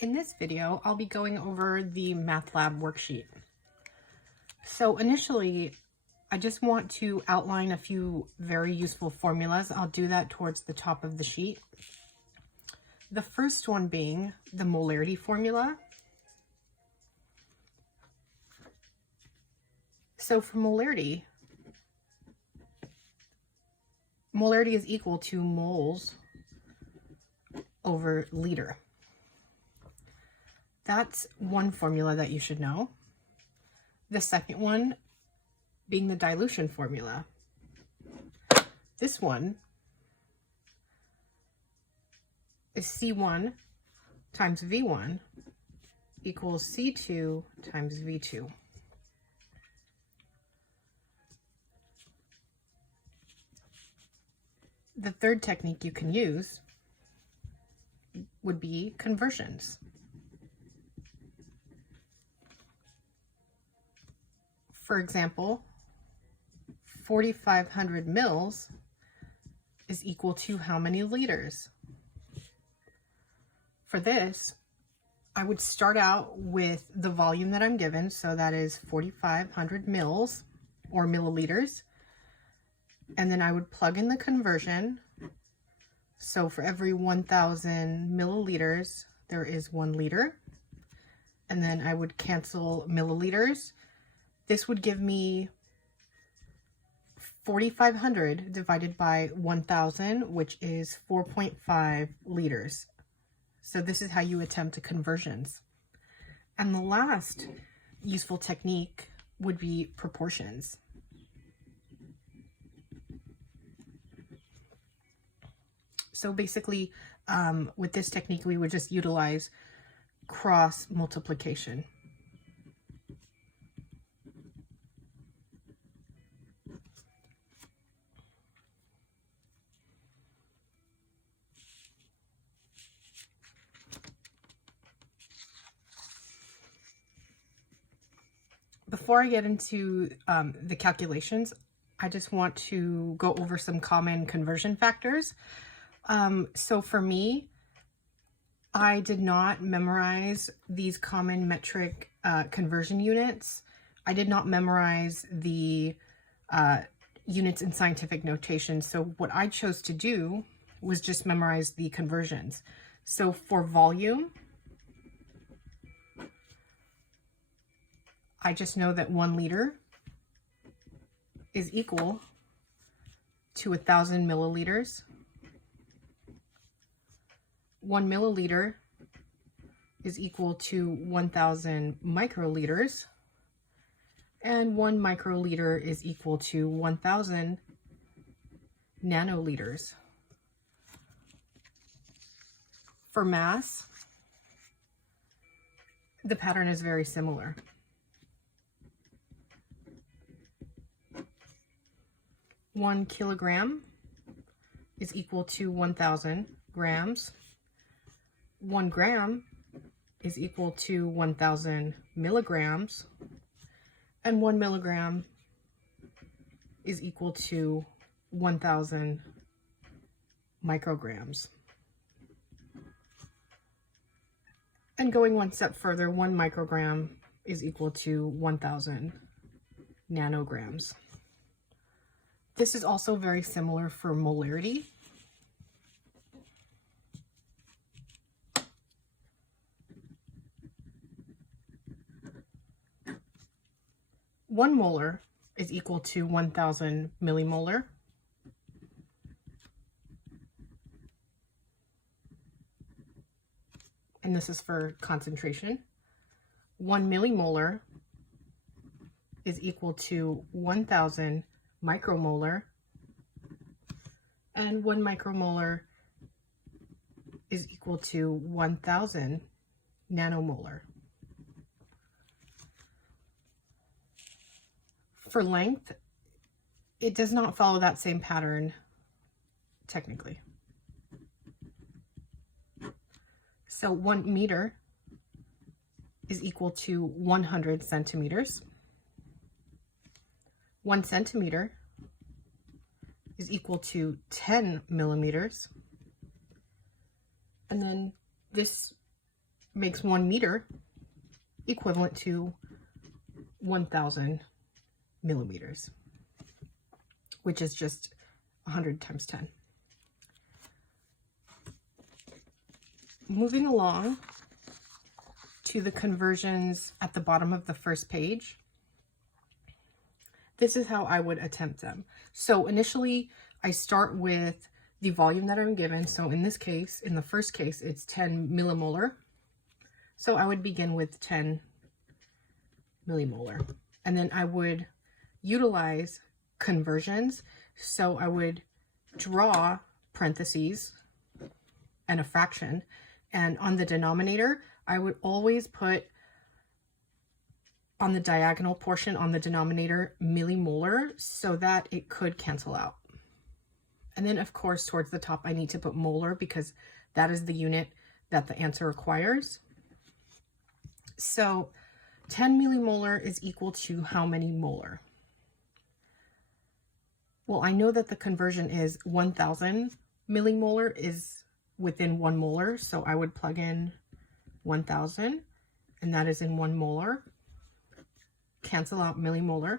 In this video, I'll be going over the math lab worksheet. So initially, I just want to outline a few very useful formulas. I'll do that towards the top of the sheet. The first one being the molarity formula. So for molarity is equal to moles over liter. That's one formula that you should know. The second one being the dilution formula. This one is C1 times V1 equals C2 times V2. The third technique you can use would be conversions. For example, 4,500 mils is equal to how many liters? For this, I would start out with the volume that I'm given, so that is 4,500 mils or milliliters, and then I would plug in the conversion. So for every 1,000 milliliters, there is 1 liter, and then I would cancel milliliters. This would give me 4,500 divided by 1,000, which is 4.5 liters. So this is how you attempt conversions. And the last useful technique would be proportions. So basically, with this technique, we would just utilize cross multiplication. Before I get into the calculations, I just want to go over some common conversion factors. So for me, I did not memorize these common metric conversion units. I did not memorize the units in scientific notation. So what I chose to do was just memorize the conversions. So for volume, I just know that 1 liter is equal to 1,000 milliliters. 1 milliliter is equal to 1,000 microliters. And 1 microliter is equal to 1,000 nanoliters. For mass, the pattern is very similar. One kilogram is equal to 1,000 grams. 1 gram is equal to 1,000 milligrams. And 1 milligram is equal to 1,000 micrograms. And going one step further, 1 microgram is equal to 1,000 nanograms. This is also very similar for molarity. One molar is equal to 1,000 millimolar. And this is for concentration. 1 millimolar is equal to 1,000 micromolar, and 1 micromolar is equal to 1,000 nanomolar. For length, it does not follow that same pattern technically. So 1 meter is equal to 100 centimeters. 1 centimeter is equal to 10 millimeters. And then this makes 1 meter equivalent to 1,000 millimeters, which is just 100 times 10. Moving along to the conversions at the bottom of the first page, this is how I would attempt them. So initially, I start with the volume that I'm given. So in this case, in the first case, it's 10 millimolar. So I would begin with 10 millimolar. And then I would utilize conversions. So I would draw parentheses and a fraction. And on the denominator, I would always put on the diagonal portion on the denominator millimolar so that it could cancel out. And then of course towards the top I need to put molar because that is the unit that the answer requires. So 10 millimolar is equal to how many molar? Well, I know that the conversion is 1,000 millimolar is within 1 molar, so I would plug in 1,000 and that is in 1 molar. Cancel out millimolar,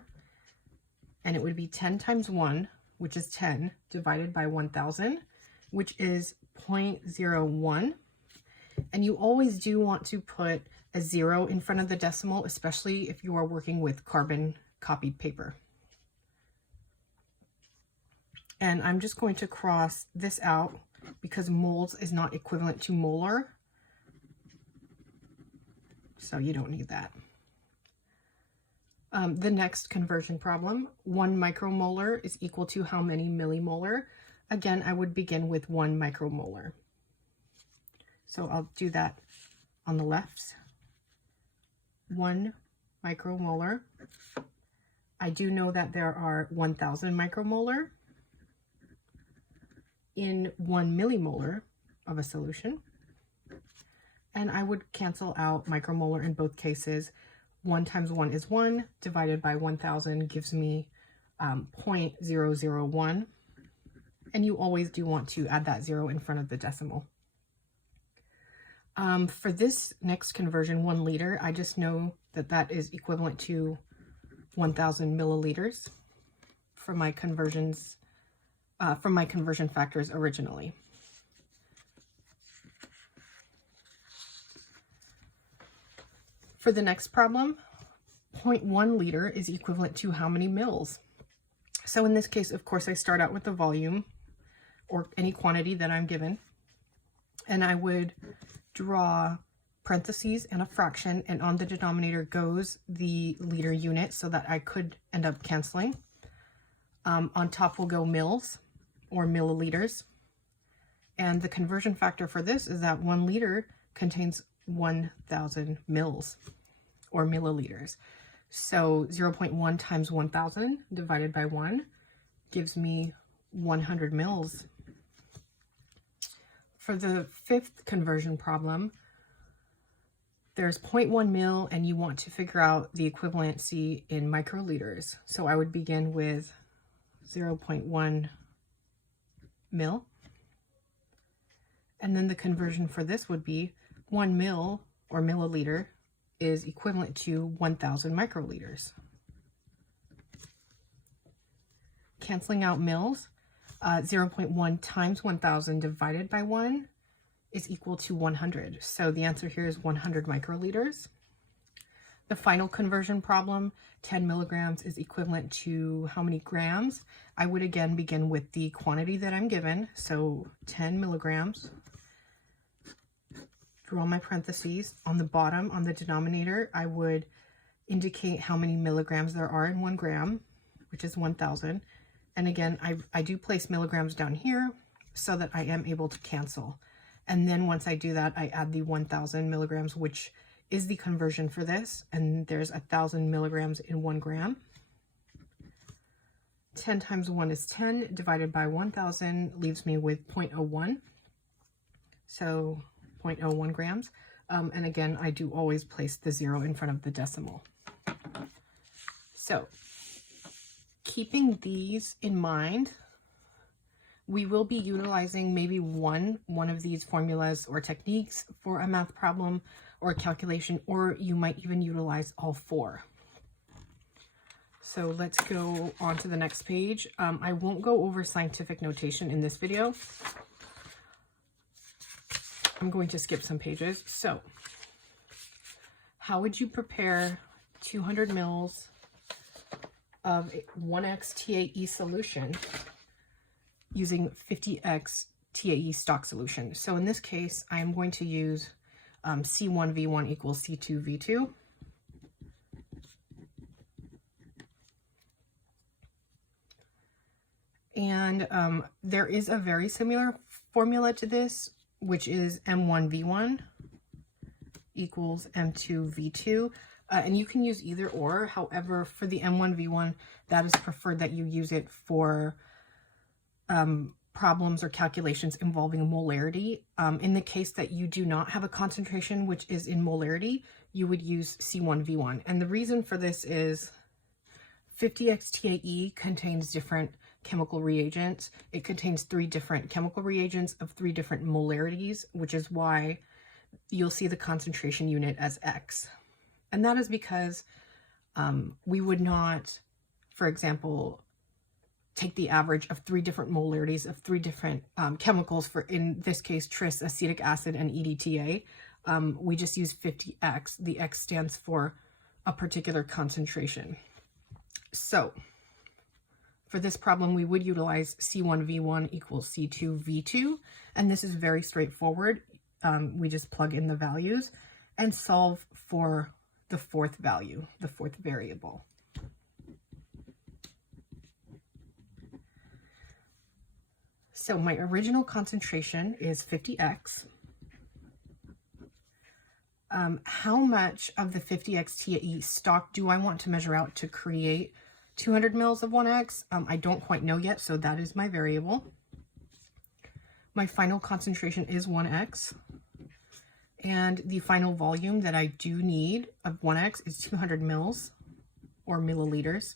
and it would be 10 times 1, which is 10, divided by 1,000, which is 0.01. And you always do want to put a 0 in front of the decimal, especially if you are working with carbon copied paper. And I'm just going to cross this out because moles is not equivalent to molar, so you don't need that. The next conversion problem, 1 micromolar is equal to how many millimolar? Again, I would begin with 1 micromolar. So I'll do that on the left. 1 micromolar. I do know that there are 1,000 micromolar in 1 millimolar of a solution. And I would cancel out micromolar in both cases. 1 times 1 is 1, divided by 1,000 gives me 0.001. And you always do want to add that 0 in front of the decimal. For this next conversion, 1 liter, I just know that that is equivalent to 1,000 milliliters for my conversions, from my conversion factors originally. For the next problem, 0.1 liter is equivalent to how many mils? So in this case, of course, I start out with the volume or any quantity that I'm given, and I would draw parentheses and a fraction, and on the denominator goes the liter unit so that I could end up canceling. On top will go mils or milliliters, and the conversion factor for this is that 1 liter contains 1,000 mils or milliliters. So 0.1 times 1,000 divided by 1 gives me 100 mils. For the fifth conversion problem, there's 0.1 mil and you want to figure out the equivalency in microliters. So I would begin with 0.1 mil. And then the conversion for this would be 1 mil or milliliter is equivalent to 1,000 microliters. Canceling out mils, 0.1 times 1,000 divided by 1 is equal to 100. So the answer here is 100 microliters. The final conversion problem, 10 milligrams is equivalent to how many grams? I would again begin with the quantity that I'm given. So 10 milligrams. Draw my parentheses. On the bottom, on the denominator, I would indicate how many milligrams there are in 1 gram, which is 1,000. And again, I do place milligrams down here so that I am able to cancel. And then once I do that, I add the 1,000 milligrams, which is the conversion for this. And there's 1,000 milligrams in 1 gram. 10 times 1 is 10, divided by 1,000 leaves me with 0.01. So 0.01 grams. And again, I do always place the 0 in front of the decimal. So keeping these in mind, We will be utilizing maybe one of these formulas or techniques for a math problem or a calculation, or you might even utilize all four. So let's go on to the next page. I won't go over scientific notation in this video. I'm going to skip some pages. So how would you prepare 200 mils of 1x TAE solution using 50x TAE stock solution? So in this case, I am going to use C1V1 equals C2V2. And there is a very similar formula to this, which is M1V1 equals M2V2. And you can use either or. However, for the M1V1, that is preferred that you use it for problems or calculations involving molarity. In the case that you do not have a concentration which is in molarity, you would use C1V1. And the reason for this is 50x TAE contains different chemical reagents. It contains 3 different chemical reagents of 3 different molarities, which is why you'll see the concentration unit as X. And that is because we would not, for example, take the average of 3 different molarities of 3 different chemicals, for, in this case, tris, acetic acid, and EDTA. We just use 50x. The X stands for a particular concentration. So for this problem, we would utilize C1V1 equals C2V2, and this is very straightforward. We just plug in the values and solve for the fourth value, the fourth variable. So my original concentration is 50x. How much of the 50x TAE stock do I want to measure out to create 200 mils of 1x? I don't quite know yet, so that is my variable. My final concentration is 1x. And the final volume that I do need of 1x is 200 mils or milliliters.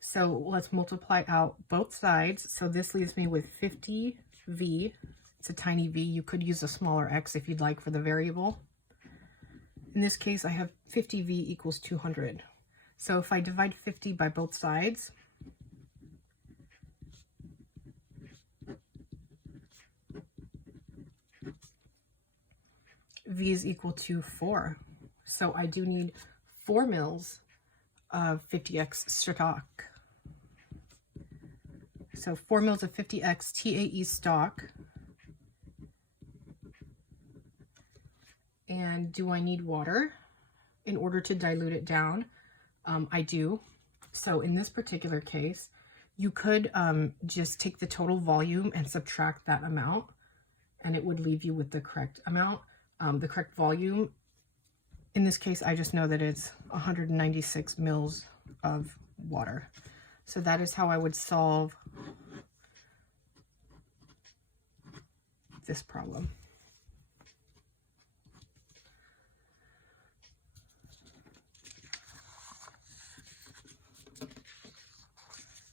So let's multiply out both sides. So this leaves me with 50V. It's a tiny v. You could use a smaller x if you'd like for the variable. In this case, I have 50V equals 200. So if I divide 50 by both sides, V is equal to 4. So I do need 4 mils of 50x stock. So 4 mils of 50x TAE stock. And do I need water in order to dilute it down? I do. So in this particular case, you could just take the total volume and subtract that amount, and it would leave you with the correct amount. The correct volume, in this case, I just know that it's 196 mils of water. So that is how I would solve this problem.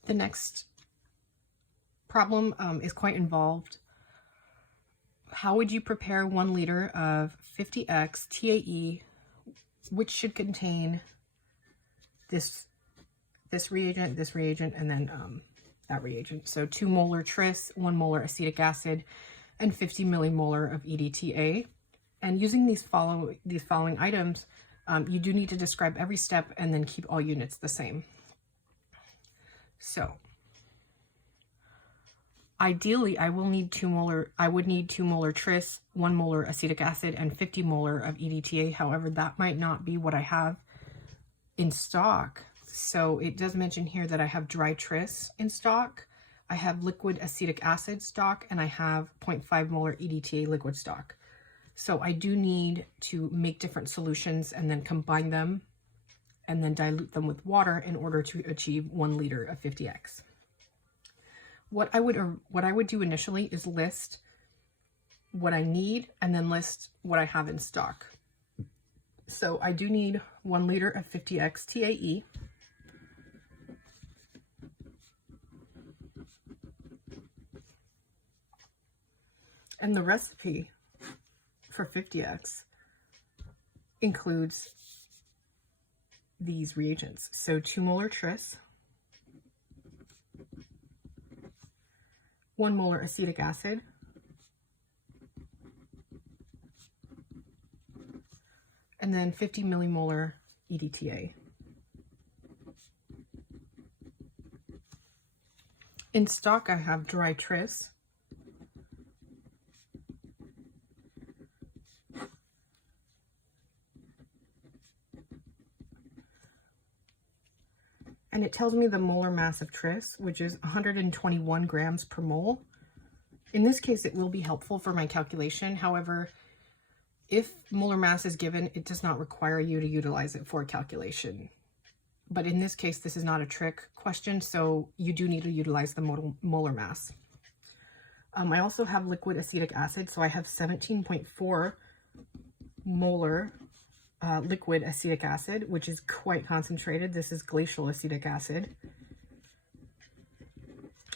The next problem is quite involved. How would you prepare 1 liter of 50x TAE, which should contain this reagent, and then that reagent? So 2 molar tris, 1 molar acetic acid, and 50 millimolar of EDTA. And using these following items, you do need to describe every step and then keep all units the same. So ideally, I would need 2 molar tris, 1 molar acetic acid, and 50 molar of EDTA. However, that might not be what I have in stock. So it does mention here that I have dry tris in stock, I have liquid acetic acid stock, and I have 0.5 molar EDTA liquid stock. So I do need to make different solutions and then combine them and then dilute them with water in order to achieve 1 liter of 50x. What I would do initially is list what I need and then list what I have in stock. So I do need 1 liter of 50x TAE. And the recipe for 50X includes these reagents. So 2 molar tris, 1 molar acetic acid, and then 50 millimolar EDTA. In stock, I have dry tris, and it tells me the molar mass of tris, which is 121 grams per mole. In this case, it will be helpful for my calculation. However, if molar mass is given, it does not require you to utilize it for a calculation. But in this case, this is not a trick question, so you do need to utilize the molar mass. I also have liquid acetic acid, so I have 17.4 molar liquid acetic acid, which is quite concentrated. This is glacial acetic acid.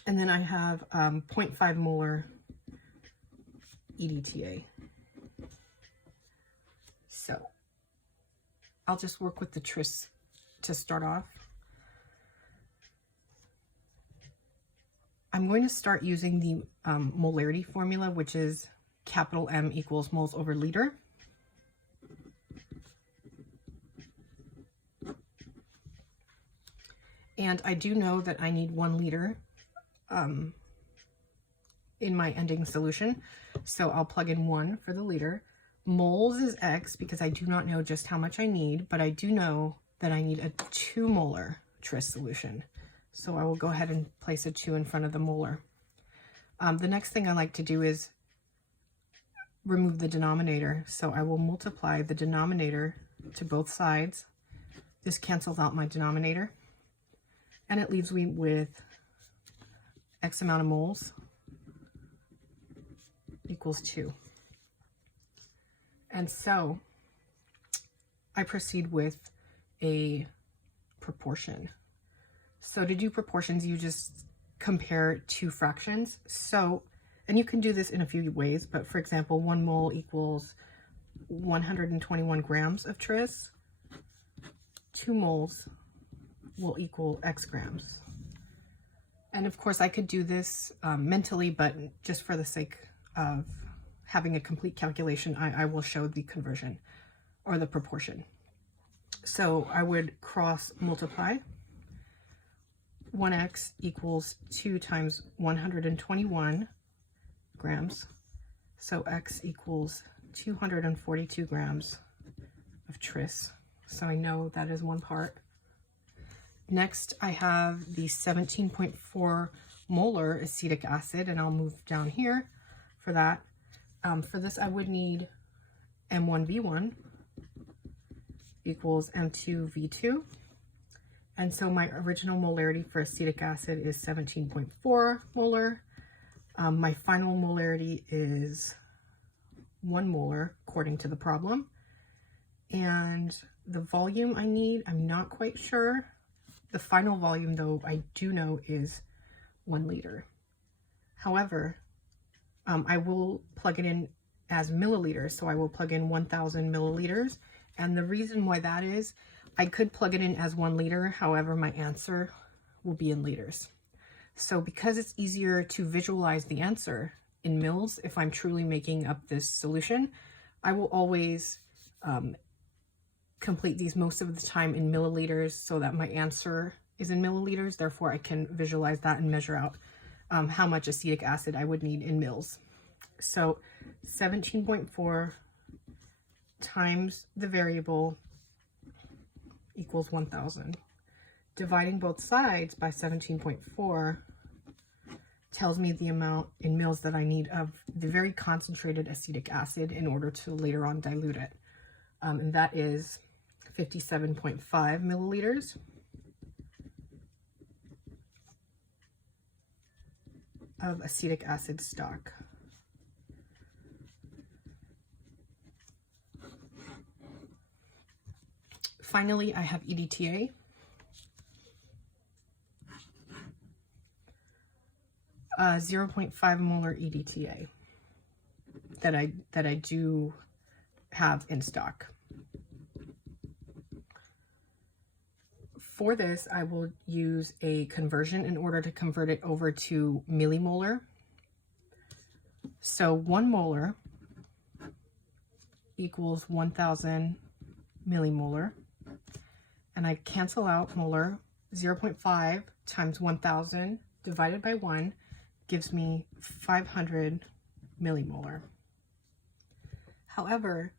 And then I have 0.5 molar EDTA. So I'll just work with the tris to start off. I'm going to start using the molarity formula, which is capital M equals moles over liter. And I do know that I need 1 liter in my ending solution. So I'll plug in 1 for the liter. Moles is X because I do not know just how much I need, but I do know that I need a 2 molar tris solution. So I will go ahead and place a 2 in front of the molar. The next thing I like to do is remove the denominator. So I will multiply the denominator to both sides. This cancels out my denominator. And it leaves me with X amount of moles equals 2. And so I proceed with a proportion. So to do proportions, you just compare 2 fractions. So, and you can do this in a few ways, but for example, 1 mole equals 121 grams of tris. 2 moles will equal X grams. And of course I could do this mentally, but just for the sake of having a complete calculation, I will show the conversion or the proportion. So I would cross multiply. 1x equals 2 times 121 grams. So X equals 242 grams of tris. So I know that is 1 part. Next, I have the 17.4 molar acetic acid, and I'll move down here for that. For this, I would need M1V1 equals M2V2. And so my original molarity for acetic acid is 17.4 molar. My final molarity is 1 molar, according to the problem. And the volume I need, I'm not quite sure. The final volume, though, I do know is 1 liter. However, I will plug it in as milliliters, so I will plug in 1,000 milliliters. And the reason why that is, I could plug it in as 1 liter, however, my answer will be in liters. So because it's easier to visualize the answer in mils, if I'm truly making up this solution, I will always complete these most of the time in milliliters so that my answer is in milliliters. Therefore, I can visualize that and measure out how much acetic acid I would need in mils. So 17.4 times the variable equals 1,000. Dividing both sides by 17.4 tells me the amount in mils that I need of the very concentrated acetic acid in order to later on dilute it. And that is 57.5 milliliters of acetic acid stock. Finally, I have EDTA. Uh, 0.5 molar EDTA. that I do have in stock. For this, I will use a conversion in order to convert it over to millimolar. So 1 molar equals 1000 millimolar. And I cancel out molar. 0.5 times 1000 divided by 1 gives me 500 millimolar. However,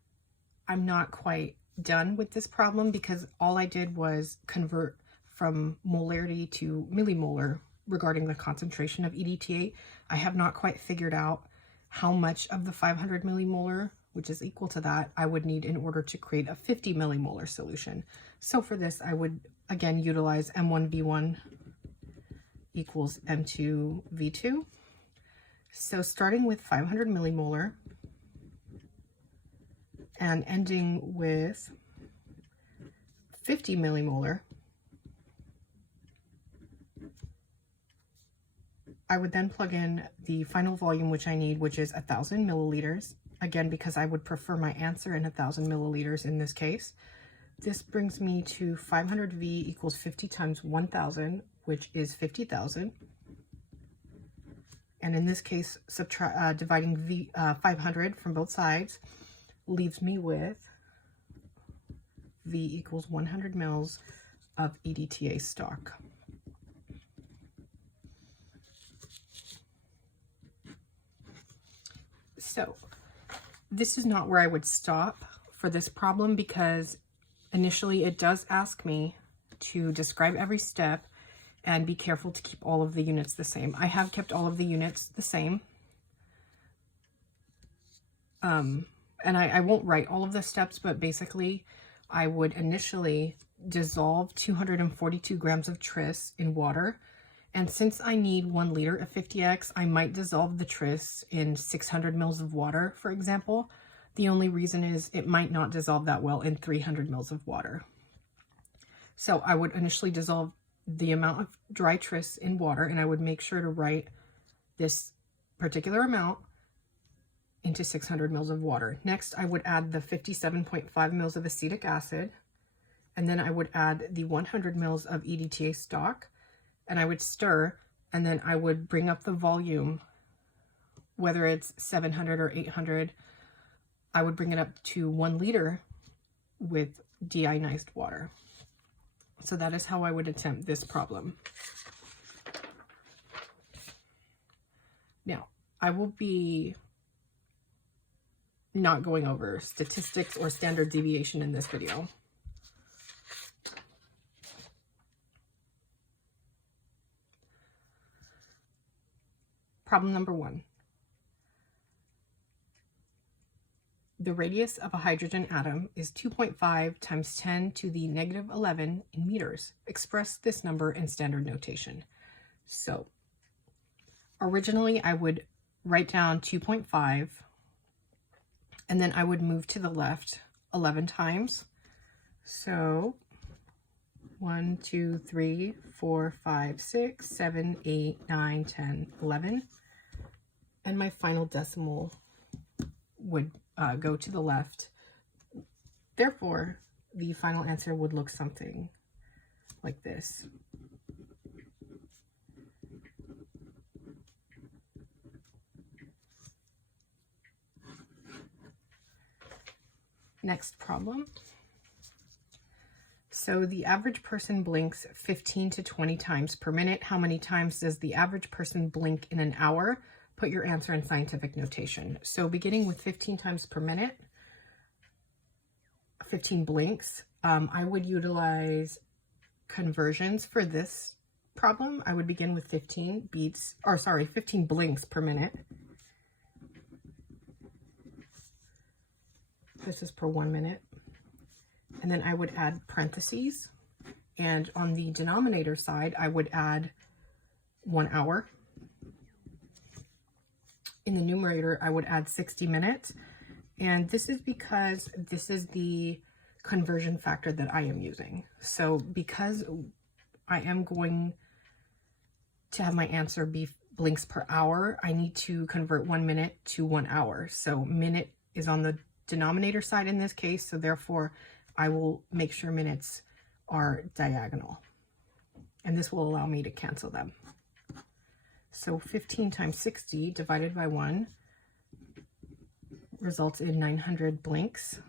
I'm not quite done with this problem because all I did was convert from molarity to millimolar regarding the concentration of EDTA. I have not quite figured out how much of the 500 millimolar, which is equal to that, I would need in order to create a 50 millimolar solution. So for this, I would again utilize M1V1 equals M2V2. So starting with 500 millimolar and ending with 50 millimolar, I would then plug in the final volume which I need, which is 1000 milliliters. Again, because I would prefer my answer in 1000 milliliters in this case. This brings me to 500V equals 50 times 1000, which is 50,000. And in this case, dividing 500 from both sides leaves me with V equals 100 mils of EDTA stock. So this is not where I would stop for this problem because initially it does ask me to describe every step and be careful to keep all of the units the same. I have kept all of the units the same. And I won't write all of the steps, but basically I would initially dissolve 242 grams of tris in water. And since I need 1 liter of 50X, I might dissolve the tris in 600 mils of water, for example. The only reason is it might not dissolve that well in 300 mils of water. So I would initially dissolve the amount of dry tris in water, and I would make sure to write this particular amount into 600 mils of water. Next, I would add the 57.5 mils of acetic acid, and then I would add the 100 mils of EDTA stock, and I would stir, and then I would bring up the volume, whether it's 700 or 800, I would bring it up to 1 liter with deionized water. So that is how I would attempt this problem. Now, I will be not going over statistics or standard deviation in this video. Problem number 1. The radius of a hydrogen atom is 2.5 times 10 to the negative 11 in meters. Express this number in standard notation. So originally I would write down 2.5 and then I would move to the left 11 times. So 1, 2, 3, 4, 5, 6, 7, 8, 9, 10, 11. And my final decimal would go to the left. Therefore, the final answer would look something like this. Next problem. So the average person blinks 15 to 20 times per minute. How many times does the average person blink in an hour? Put your answer in scientific notation. So beginning with 15 times per minute, 15 blinks, I would utilize conversions for this problem. I would begin with 15 blinks per minute. This is per 1 minute. And then I would add parentheses. And on the denominator side, I would add 1 hour. In the numerator, I would add 60 minutes. And this is because this is the conversion factor that I am using. So because I am going to have my answer be blinks per hour, I need to convert 1 minute to 1 hour. So minute is on the denominator side in this case, so therefore I will make sure minutes are diagonal. And this will allow me to cancel them. So 15 times 60 divided by 1 results in 900 blinks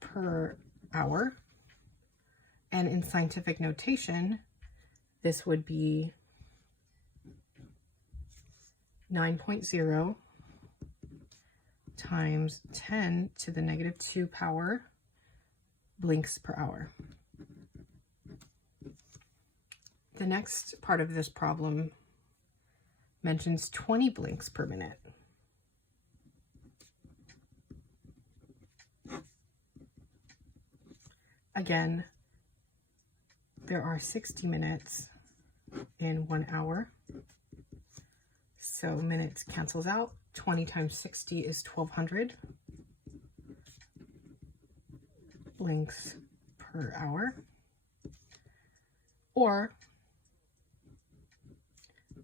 per hour. And in scientific notation, this would be 9.0 times 10 to the negative 2 power blinks per hour. The next part of this problem mentions 20 blinks per minute. Again, there are 60 minutes in 1 hour. So minutes cancels out. 20 times 60 is 1200 blinks per hour. Or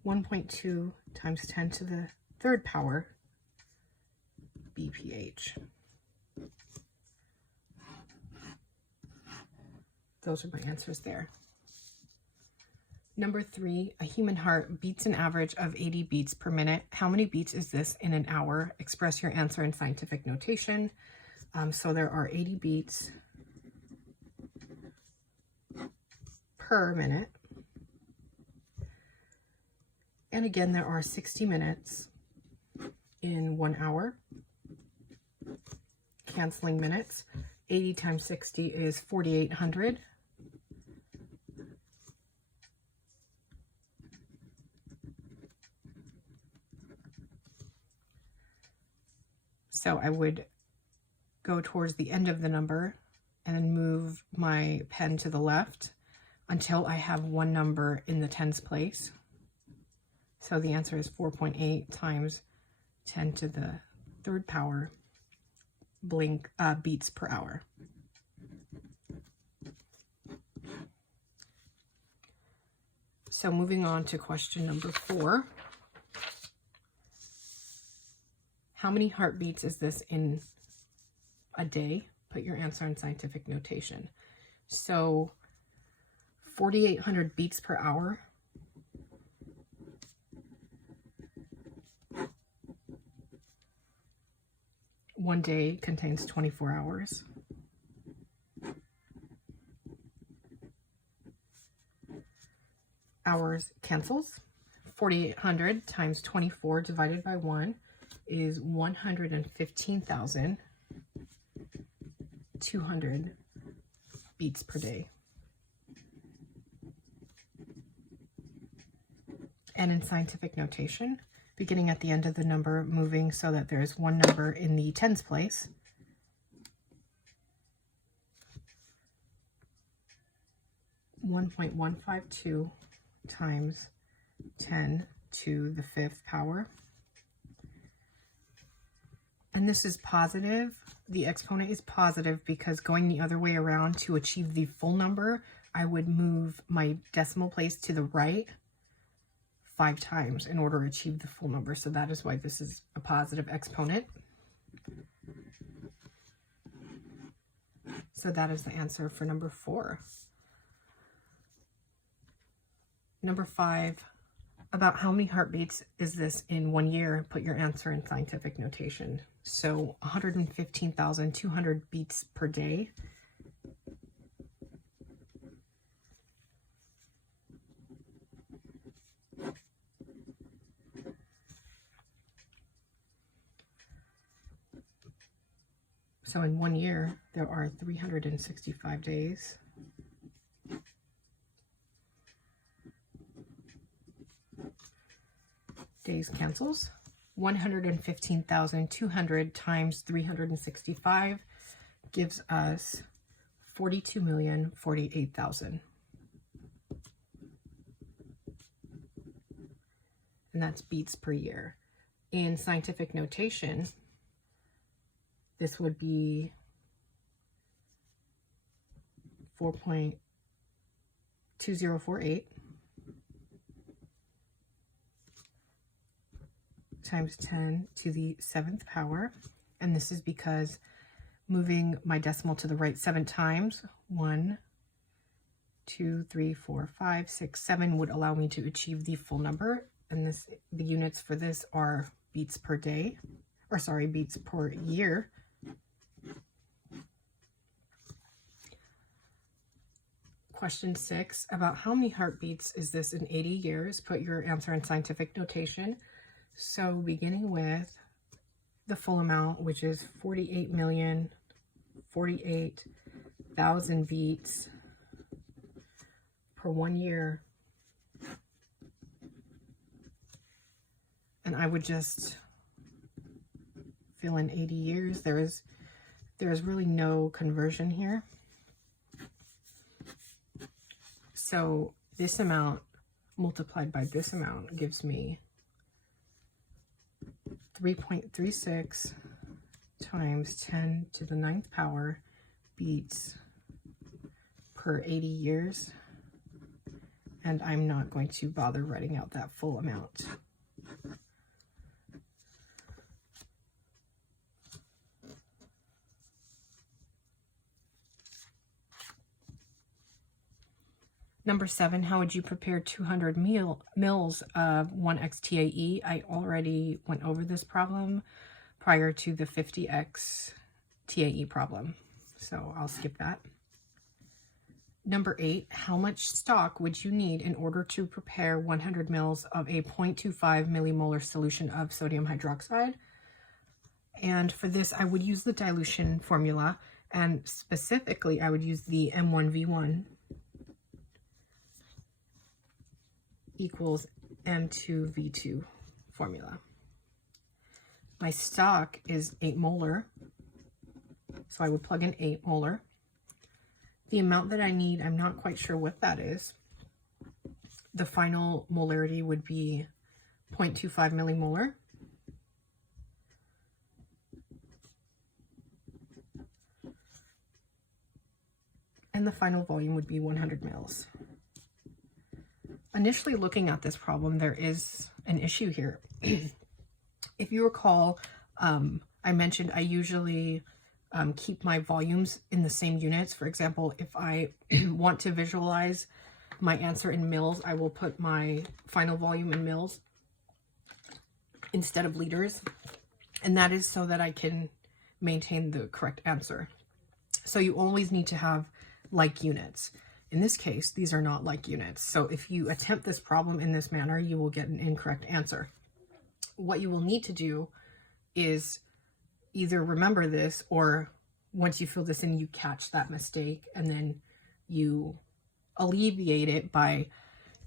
1.2 times 10 to the third power BPH. Those are my answers there. Number 3, a human heart beats an average of 80 beats per minute. How many beats is this in an hour? Express your answer in scientific notation. So there are 80 beats per minute. And again, there are 60 minutes in 1 hour. Canceling minutes. 80 times 60 is 4,800. So I would go towards the end of the number and then move my pen to the left until I have one number in the tens place. So the answer is 4.8 times 10 to the third power beats per hour. So moving on to question number 4. How many heartbeats is this in a day? Put your answer in scientific notation. So 4,800 beats per hour. One day contains 24 hours. Hours cancels. 4,800 times 24 divided by 1 is 115,200 beats per day. And in scientific notation, beginning at the end of the number, moving so that there's one number in the tens place. (1.152) times 10 to the fifth power. And this is positive. The exponent is positive because going the other way around to achieve the full number, I would move my decimal place to the right 5 times in order to achieve the full number. So that is why this is a positive exponent. So that is the answer for number 4. Number 5, about how many heartbeats is this in 1 year? Put your answer in scientific notation. So 115,200 beats per day. So in 1 year, there are 365 days. Days cancels. 115,200 times 365 gives us 42,048,000. And that's beats per year. In scientific notation, this would be 4.2048 times 10 to the 7th power. And this is because moving my decimal to the right 7 times, 1, 2, 3, 4, 5, 6, 7 would allow me to achieve the full number. And the units for this are beats per day, or sorry, beats per year. Question 6, about how many heartbeats is this in 80 years? Put your answer in scientific notation. So beginning with the full amount, which is 48,048,000 beats per 1 year. And I would just fill in 80 years. There is really no conversion here. So this amount multiplied by this amount gives me 3.36 times 10 to the 9th power beats per 80 years. And I'm not going to bother writing out that full amount. Number 7, how would you prepare 200 mils of 1x-TAE? I already went over this problem prior to the 50x TAE problem, so I'll skip that. Number 8, how much stock would you need in order to prepare 100 mils of a 0.25 millimolar solution of sodium hydroxide? And for this, I would use the dilution formula, and specifically, I would use the M1V1 equals M2V2 formula. My stock is 8 molar, so I would plug in 8 molar. The amount that I need, I'm not quite sure what that is. The final molarity would be 0.25 millimolar. And the final volume would be 100 mils. Initially looking at this problem, there is an issue here. If you recall, I mentioned I usually keep my volumes in the same units. For example, if I want to visualize my answer in mils, I will put my final volume in mils instead of liters. And that is so that I can maintain the correct answer. So you always need to have like units. In this case, these are not like units. So if you attempt this problem in this manner, you will get an incorrect answer. What you will need to do is either remember this, or once you fill this in, you catch that mistake and then you alleviate it by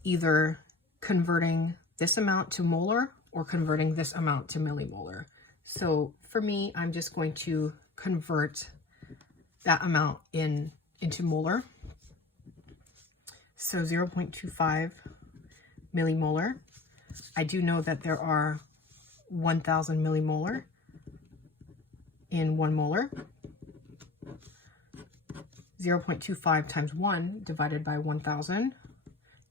either converting this amount to molar or converting this amount to millimolar. So for me, I'm just going to convert that amount into molar. So 0.25 millimolar. I do know that there are 1,000 millimolar in 1 molar. 0.25 times 1 divided by 1,000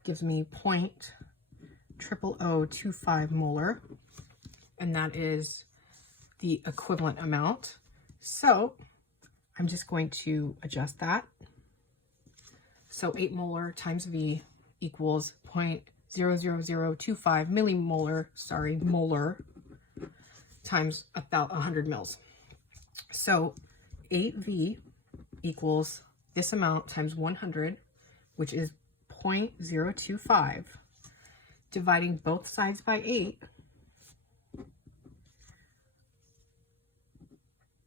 gives me 0.0025 molar, and that is the equivalent amount. So I'm just going to adjust that. So 8 molar times V equals 0.00025 millimolar, molar times 100 mils. So 8V equals this amount times 100, which is 0.025. Dividing both sides by 8,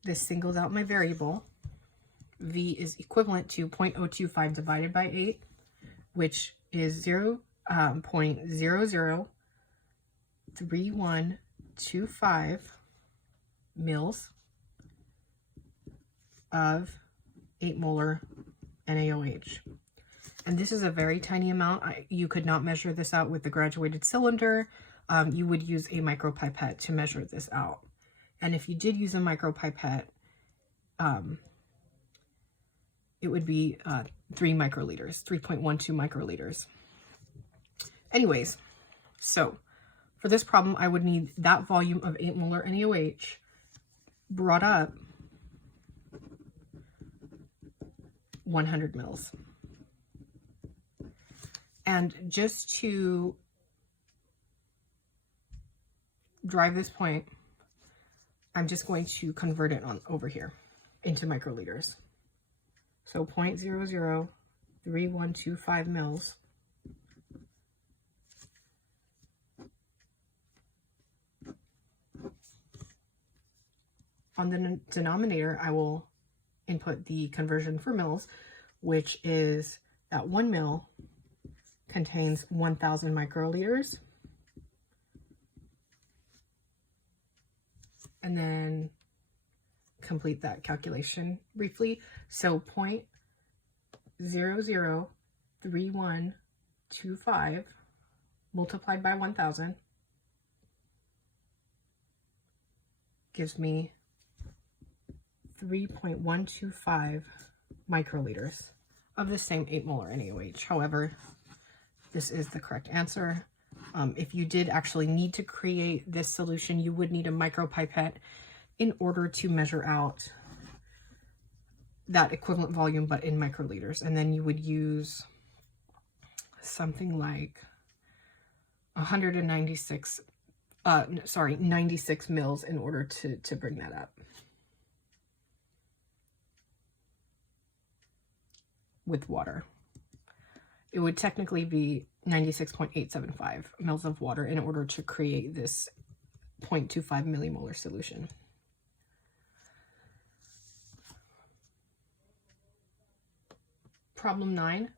this singles out my variable. V is equivalent to 0.025 divided by 8, which is 0.003125 mils of 8 molar NaOH. And this is a very tiny amount. You could not measure this out with the graduated cylinder. You would use a micropipette to measure this out. And if you did use a micropipette, it would be 3 microliters, 3.12 microliters. Anyways, so For this problem, I would need that volume of 8 molar NaOH brought up 100 mils. And just to drive this point, I'm just going to convert it on over here into microliters. So 0.003125 mils on the denominator. I will input the conversion for mils, which is that 1 mil contains 1,000 microliters. And then complete that calculation briefly. So 0.003125 multiplied by 1,000 gives me 3.125 microliters of the same 8 molar NaOH. However, this is the correct answer. If you did actually need to create this solution, you would need a micropipette in order to measure out that equivalent volume, but in microliters. And then you would use something like 96 mils in order to bring that up with water. It would technically be 96.875 mils of water in order to create this 0.25 millimolar solution. Problem 9,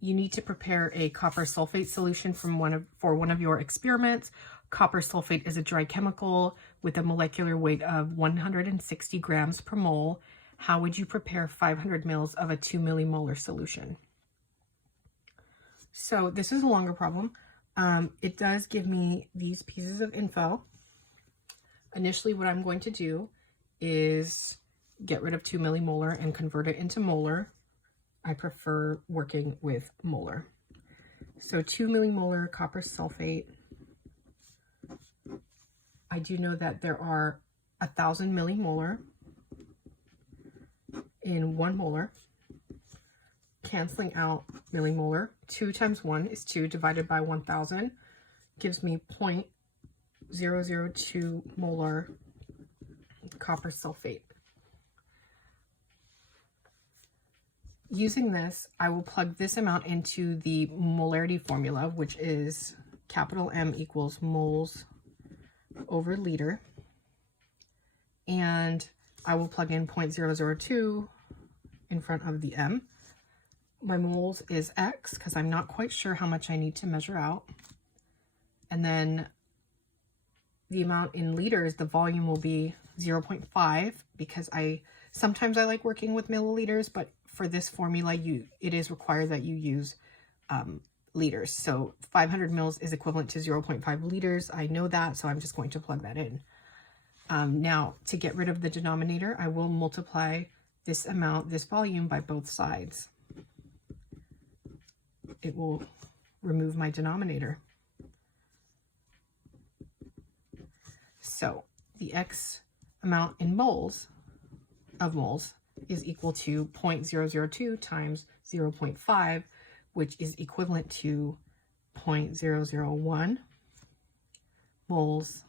you need to prepare a copper sulfate solution for one of your experiments. Copper sulfate is a dry chemical with a molecular weight of 160 grams per mole. How would you prepare 500 mils of a 2 millimolar solution? So this is a longer problem. It does give me these pieces of info. Initially, what I'm going to do is get rid of 2 millimolar and convert it into molar. I prefer working with molar. So 2 millimolar copper sulfate. I do know that there are 1,000 millimolar in 1 molar. Canceling out millimolar, 2 times 1 is 2 divided by 1,000 gives me 0.002 molar copper sulfate. Using this, I will plug this amount into the molarity formula, which is capital M equals moles over liter. And I will plug in 0.002 in front of the M. My moles is X because I'm not quite sure how much I need to measure out. And then the amount in liters, the volume will be 0.5 because sometimes I like working with milliliters, but for this formula, it is required that you use liters. So 500 mils is equivalent to 0.5 liters. I know that, so I'm just going to plug that in. Now, to get rid of the denominator, I will multiply this volume by both sides. It will remove my denominator. So the X amount in moles is equal to 0.002 times 0.5, which is equivalent to 0.001 moles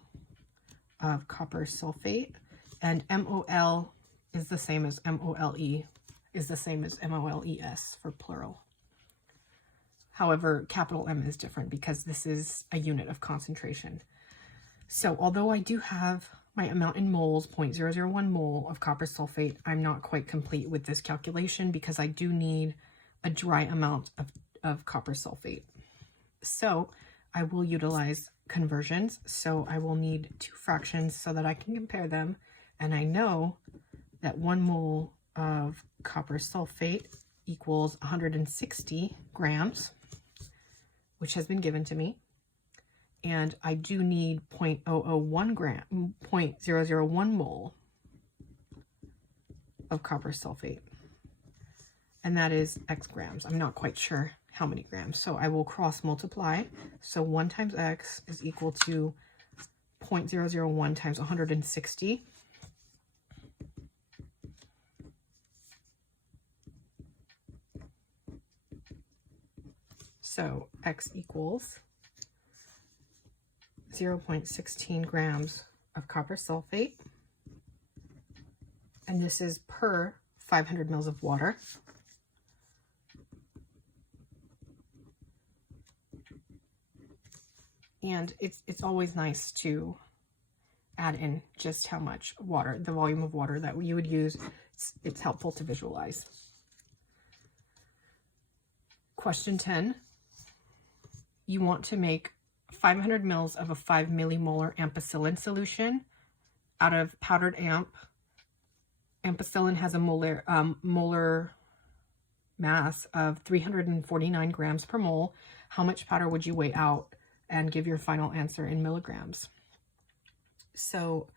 of copper sulfate. And MOL is the same as MOLE, is the same as MOLES for plural. However, capital M is different because this is a unit of concentration. So although I do have my amount in moles, 0.001 mole of copper sulfate, I'm not quite complete with this calculation because I do need a dry amount of copper sulfate. So I will utilize conversions. So I will need 2 fractions so that I can compare them. And I know that 1 mole of copper sulfate equals 160 grams, which has been given to me. And I do need 0.001 mole of copper sulfate. And that is X grams. I'm not quite sure how many grams. So I will cross multiply. So 1 times x is equal to 0.001 times 160. So x equals 0.16 grams of copper sulfate. And this is per 500 mils of water. And it's always nice to add in just how much water, the volume of water that you would use. It's helpful to visualize. Question 10. You want to make 500 mils of a 5 millimolar ampicillin solution out of powdered amp. Ampicillin has a molar mass of 349 grams per mole. How much powder would you weigh out and give your final answer in milligrams? So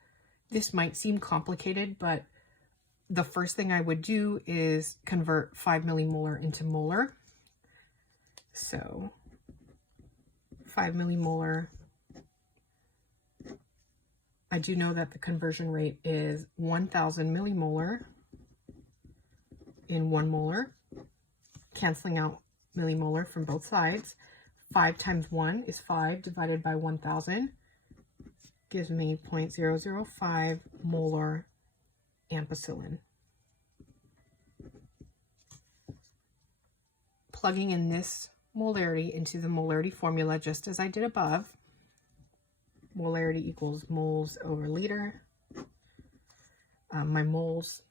this might seem complicated, but the first thing I would do is convert 5 millimolar into molar. So 5 millimolar, I do know that the conversion rate is 1000 millimolar in 1 molar, canceling out millimolar from both sides. 5 times 1 is 5 divided by 1000 gives me 0.005 molar ampicillin. Plugging in this molarity into the molarity formula just as I did above. Molarity equals moles over liter. My moles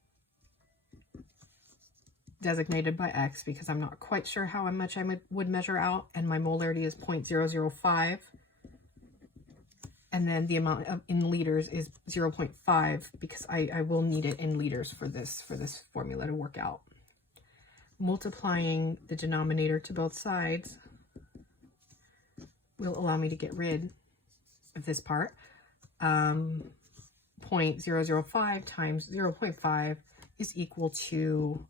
designated by X because I'm not quite sure how much I would measure out, and my molarity is 0.005. And then the amount in liters is 0.5 because I will need it in liters for this formula to work out. Multiplying the denominator to both sides will allow me to get rid of this part. 0.005 times 0.5 is equal to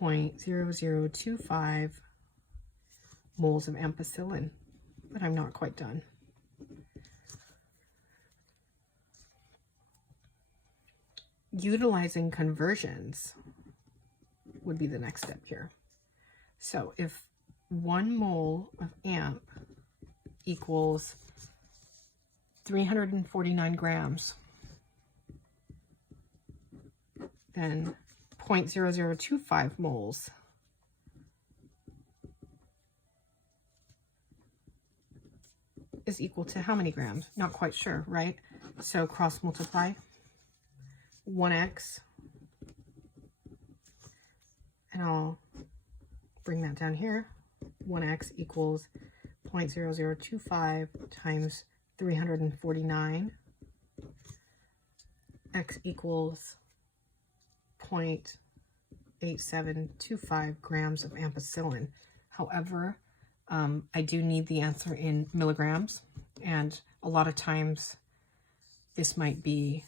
0.0025 moles of ampicillin, but I'm not quite done. Utilizing conversions would be the next step here. So if 1 mole of amp equals 349 grams, then 0.0025 moles is equal to how many grams? Not quite sure, right? So cross multiply 1x, and I'll bring that down here. 1x equals 0.0025 times 349. X equals 0.8725 grams of ampicillin. However, I do need the answer in milligrams, and a lot of times this might be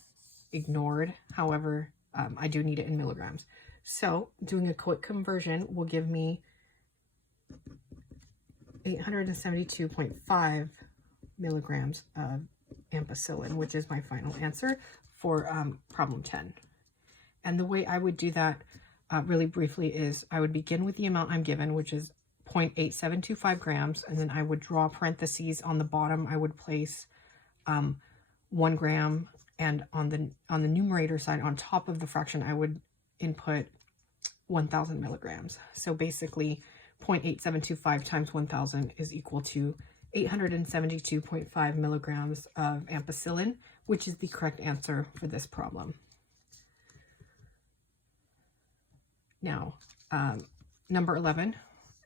ignored. However, I do need it in milligrams. So doing a quick conversion will give me 872.5 milligrams of ampicillin, which is my final answer for problem 10. And the way I would do that really briefly is I would begin with the amount I'm given, which is 0.8725 grams, and then I would draw parentheses on the bottom. I would place 1 gram, and on the numerator side, on top of the fraction, I would input 1000 milligrams. So basically 0.8725 times 1000 is equal to 872.5 milligrams of ampicillin, which is the correct answer for this problem. Now, number 11,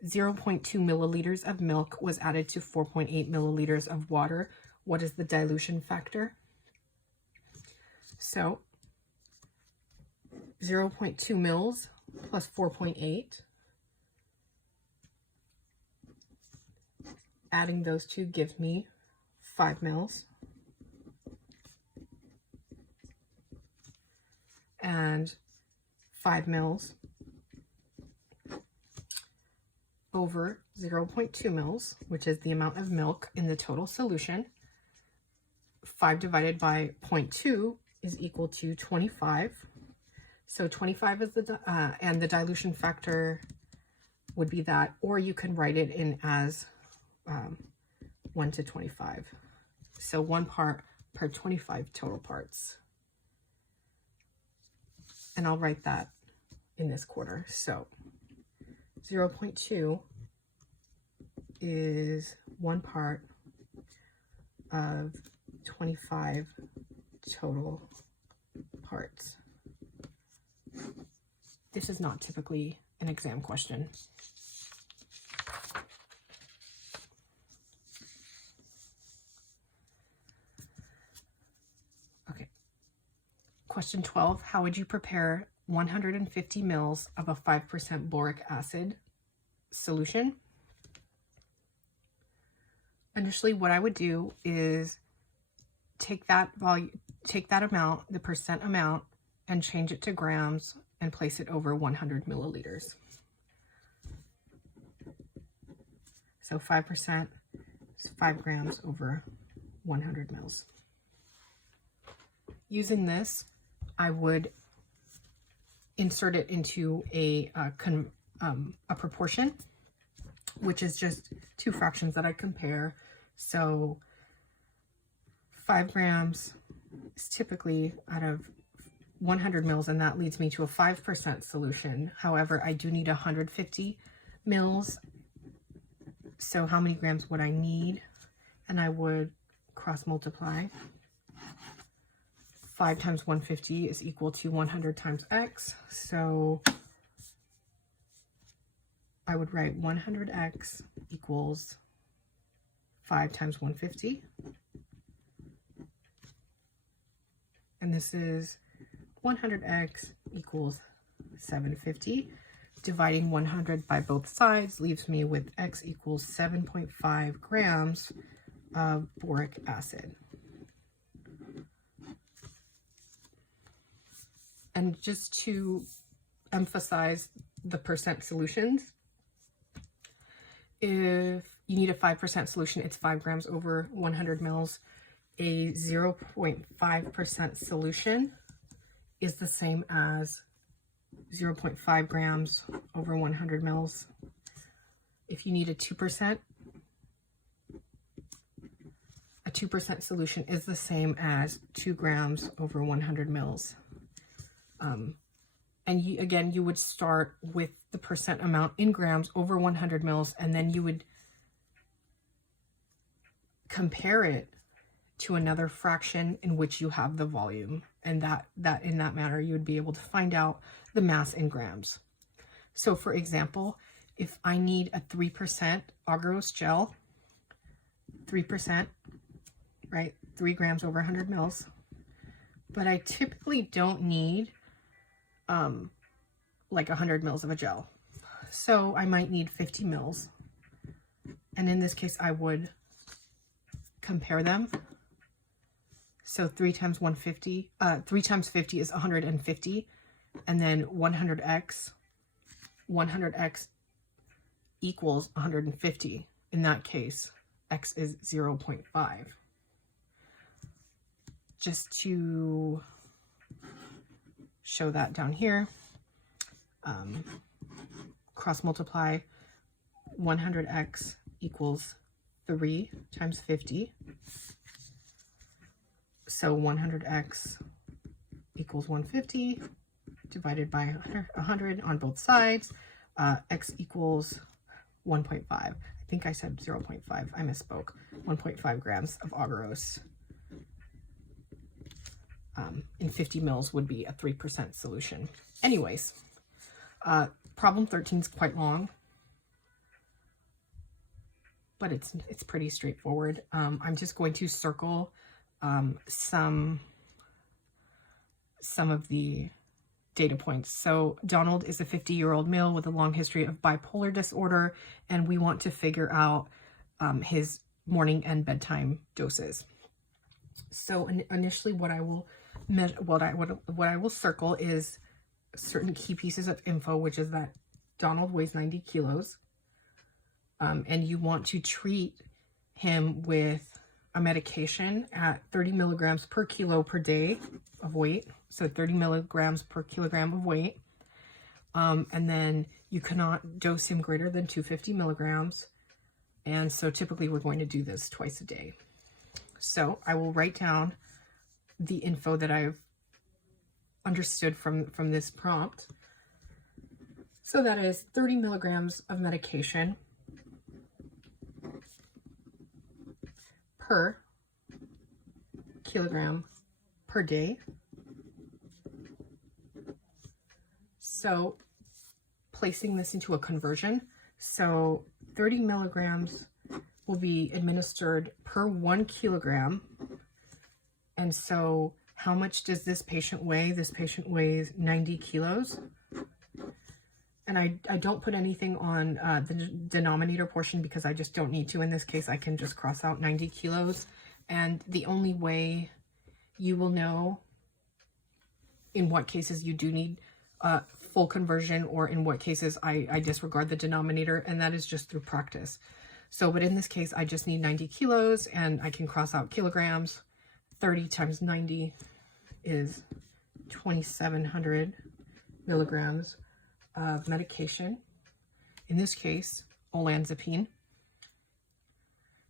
0.2 milliliters of milk was added to 4.8 milliliters of water. What is the dilution factor? So 0.2 mils plus 4.8. Adding those two gives me 5 mils. And 5 mils over 0.2 mils, which is the amount of milk in the total solution. 5 divided by 0.2 is equal to 25. So 25 is and the dilution factor would be that, or you can write it in as 1 to 25. So 1 part per 25 total parts. And I'll write that in this quarter. So 0.2 is 1 part of 25 total parts. This is not typically an exam question. Okay. Question 12, how would you prepare 150 mils of a 5% boric acid solution? Initially, what I would do is take that amount, the percent amount, and change it to grams and place it over 100 milliliters. So 5% is 5 grams over 100 mils. Using this, I would insert it into a proportion, which is just 2 fractions that I compare. So 5 grams is typically out of 100 mils, and that leads me to a 5% solution. However, I do need 150 mils. So how many grams would I need? And I would cross multiply. 5 times 150 is equal to 100 times x. So I would write 100x equals 5 times 150. And this is 100x equals 750. Dividing 100 by both sides leaves me with x equals 7.5 grams of boric acid. And just to emphasize the percent solutions, if you need a 5% solution, it's 5 grams over 100 mils. A 0.5% solution is the same as 0.5 grams over 100 mils. If you need a 2% solution is the same as 2 grams over 100 mils. And again, you would start with the percent amount in grams over 100 mils, and then you would compare it to another fraction in which you have the volume, and that in that manner you would be able to find out the mass in grams. So for example, if I need a 3% agarose gel, 3%, right, 3 grams over 100 mils, but I typically don't need like 100 mils of a gel. So I might need 50 mils. And in this case, I would compare them. So 3 times 150, 3 times 50 is 150. And then 100x equals 150. In that case, x is 0.5. Just to show that down here, cross multiply, 100x equals 3 times 50. So 100x equals 150 divided by 100 on both sides. X equals 1.5. I think I said 0.5. I misspoke. 1.5 grams of agarose. In 50 mils would be a 3% solution. Anyways, problem 13 is quite long, but it's pretty straightforward. I'm just going to circle some of the data points. So Donald is a 50-year-old male with a long history of bipolar disorder, and we want to figure out his morning and bedtime doses. So initially, what I will circle is certain key pieces of info, which is that Donald weighs 90 kilos. and you want to treat him with a medication at 30 milligrams per kilo per day of weight. So 30 milligrams per kilogram of weight. And then you cannot dose him greater than 250 milligrams. And so typically we're going to do this twice a day. So I will write down the info that I've understood from this prompt. So that is 30 milligrams of medication per kilogram per day. So placing this into a conversion, so 30 milligrams will be administered per 1 kilogram. And so how much does this patient weigh? This patient weighs 90 kilos. And I don't put anything on the denominator portion because I just don't need to. In this case, I can just cross out 90 kilos. And the only way you will know in what cases you do need full conversion or in what cases I disregard the denominator, and that is just through practice. So, but in this case, I just need 90 kilos and I can cross out kilograms. 30 times 90 is 2,700 milligrams of medication. In this case, Olanzapine.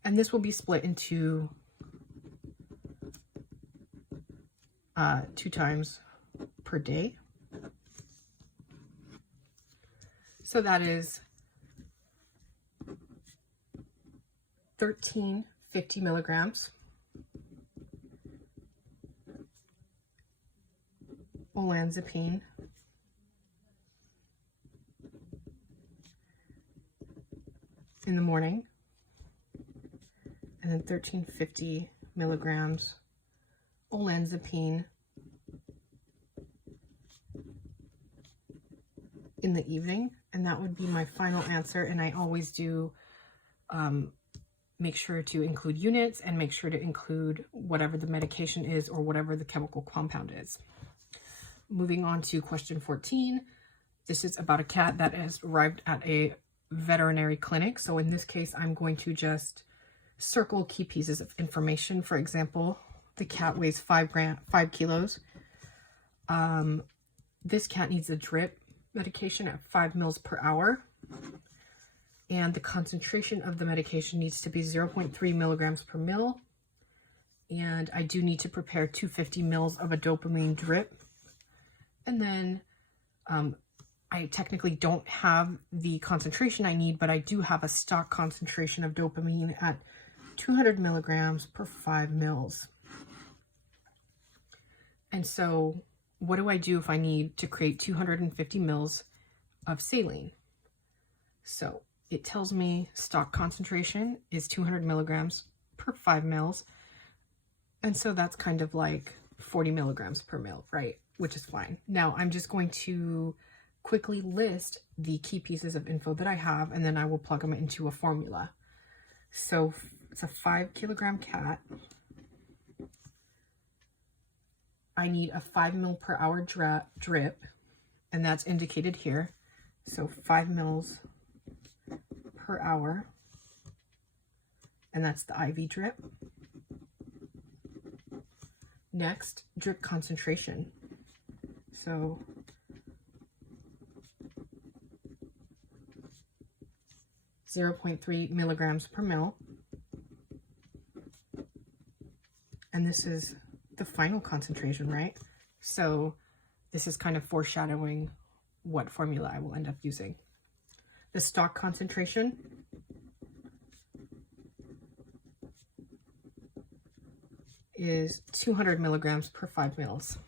And this will be split into 2 times per day. So that is 1,350 milligrams Olanzapine in the morning, and then 1,350 milligrams Olanzapine in the evening. And that would be my final answer. And I always do make sure to include units and make sure to include whatever the medication is or whatever the chemical compound is. Moving on to question 14. This is about a cat that has arrived at a veterinary clinic. So in this case, I'm going to just circle key pieces of information. For example, the cat weighs 5 kilos. This cat needs a drip medication at 5 mils per hour. And the concentration of the medication needs to be 0.3 milligrams per mil. And I do need to prepare 250 mils of a dopamine drip. And then I technically don't have the concentration I need, but I do have a stock concentration of dopamine at 200 milligrams per 5 mils. And so what do I do if I need to create 250 mils of saline? So it tells me stock concentration is 200 milligrams per 5 mils. And so that's kind of like 40 milligrams per mil, right? Which is fine. Now I'm just going to quickly list the key pieces of info that I have, and then I will plug them into a formula. So it's a 5 kilogram cat. I need a 5 mil per hour drip, and that's indicated here. So 5 mils per hour, and that's the IV drip. Next, drip concentration. So .3 milligrams per mil. And this is the final concentration, right? So this is kind of foreshadowing what formula I will end up using. The stock concentration is 200 milligrams per 5 mils.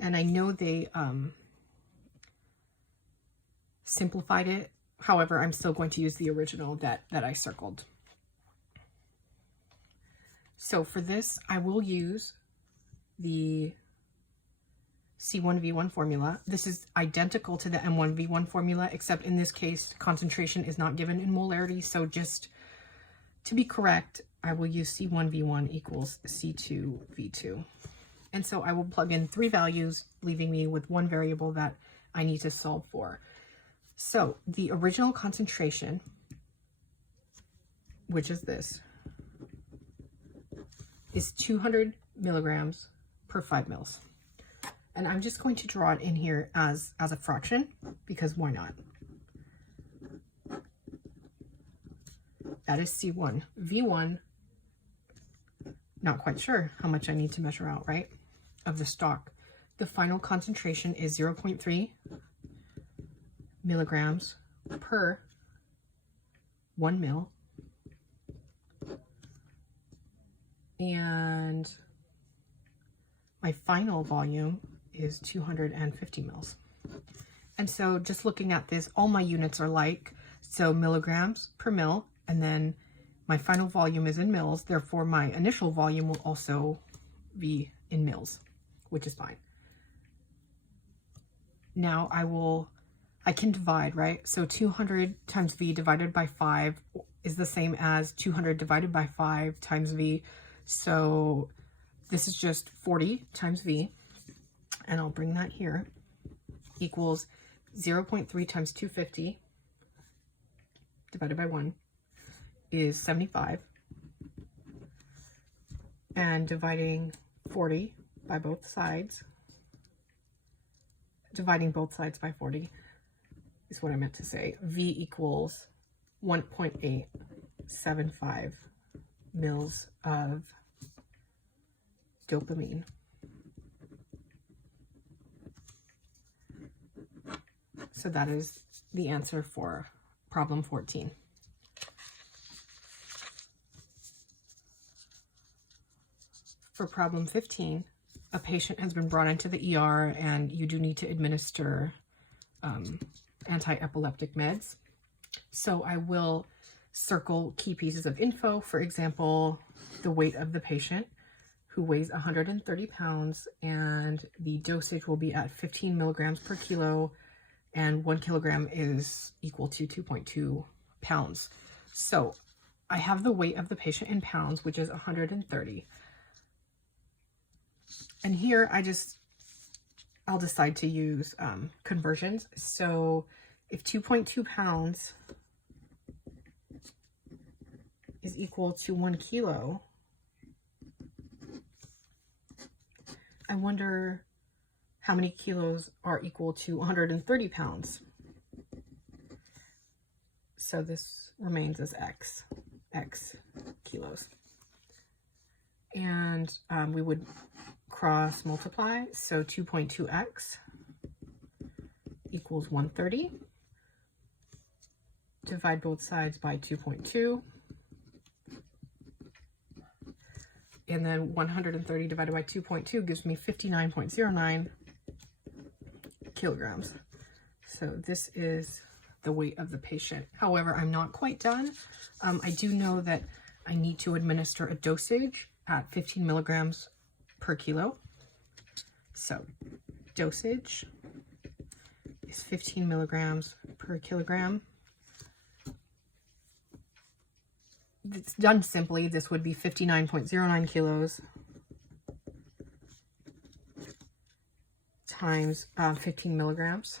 And I know they simplified it. However, I'm still going to use the original that I circled. So for this, I will use the C1V1 formula. This is identical to the M1V1 formula, except in this case, concentration is not given in molarity. So just to be correct, I will use C1V1 equals C2V2. And so I will plug in 3 values, leaving me with 1 variable that I need to solve for. So the original concentration, which is this, is 200 milligrams per 5 mils. And I'm just going to draw it in here as a fraction, because why not? That is C1. V1, not quite sure how much I need to measure out, right? Of the stock. The final concentration is 0.3 milligrams per 1 mil. And my final volume is 250 mils. And so just looking at this, all my units are like, so milligrams per mil, and then my final volume is in mils, therefore my initial volume will also be in mils, which is fine. Now I can divide, right? So 200 times V divided by 5 is the same as 200 divided by 5 times V. So this is just 40 times V, and I'll bring that here, equals 0.3 times 250 divided by 1 is 75. And dividing 40 by both sides, dividing both sides by 40 is what I meant to say. V equals 1.875 mils of dopamine. So that is the answer for problem 14. For problem 15, a patient has been brought into the ER and you do need to administer anti-epileptic meds. So I will circle key pieces of info. For example, the weight of the patient, who weighs 130 pounds, and the dosage will be at 15 milligrams per kilo, and 1 kilogram is equal to 2.2 pounds. So I have the weight of the patient in pounds, which is 130. And here I'll decide to use conversions. So if 2.2 pounds is equal to 1 kilo, I wonder how many kilos are equal to 130 pounds. So this remains as X kilos. And we would cross multiply. So 2.2x equals 130. Divide both sides by 2.2. And then 130 divided by 2.2 gives me 59.09 kilograms. So this is the weight of the patient. However, I'm not quite done. I do know that I need to administer a dosage at 15 milligrams per kilo. So dosage is 15 milligrams per kilogram. It's done simply. This would be 59.09 kilos times 15 milligrams